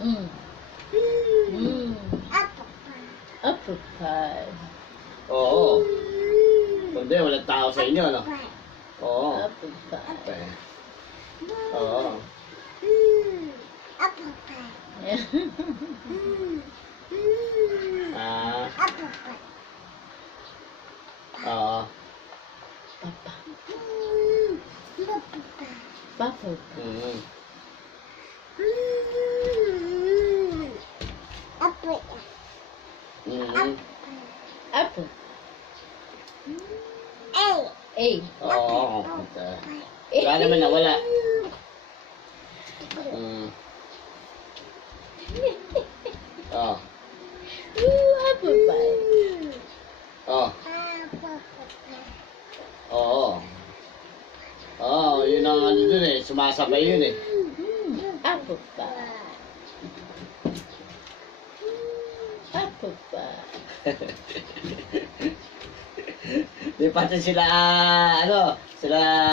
Mm. Mm. Apple pie. Oo. Kundi, walang tao sa inyo, no? Oo. Apple pie. Okay. Oo. Ah. Oo. Papa. Papa. Mm. Mm. Apple. A. Oo. Okay. Wala naman na, wala. Mm. Oh. Apple pie. Oh. Oo. Oo, yun ang ano dun eh. Sumasabay yun eh. Apple pie. Apple pie. Di pati sila, ano, sila